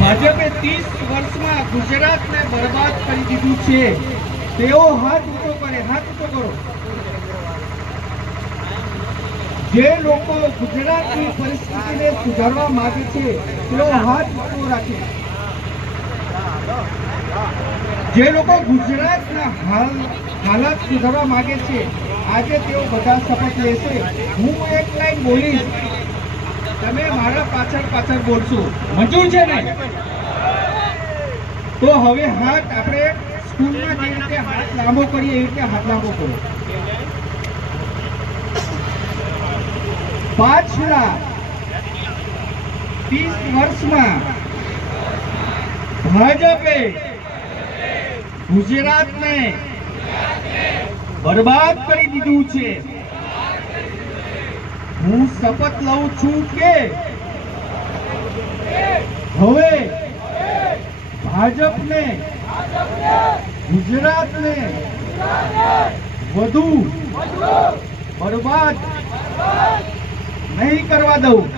ભાજપે ત્રીસ વર્ષમાં ગુજરાતને બરબાદ કરી દીધું છે. તેઓ હાથ ઊંચો કરે, હાથ ઊંચો કરો. જે લોકો ગુજરાતની પરિસ્થિતિને સુધારવા માંગે છે, તેઓ હાથ ઊંચો રાખે. જે લોકો ગુજરાતના હાલ, હાલત સુધારવા માંગે છે, આજે તેઓ બધા શપથ લેશે. હું એક લાઈન બોલીશ. તમે મારા પાછળ પાછળ બોલશો. મંજૂર છે ને તો હવે હાથ આપણે સ્કૂલમાં જે રીતે હાથ લાંબો કરીએ, એ રીતે હાથ લાંબો કરો. પાછલા ત્રીસ વર્ષમાં ભાજપે ગુજરાતને બરબાદ કરી દીધું છે. હું શપથ લઉં છું કે હવે ભાજપને ગુજરાતને વધુ બરબાદ નહીં કરવા દઉં.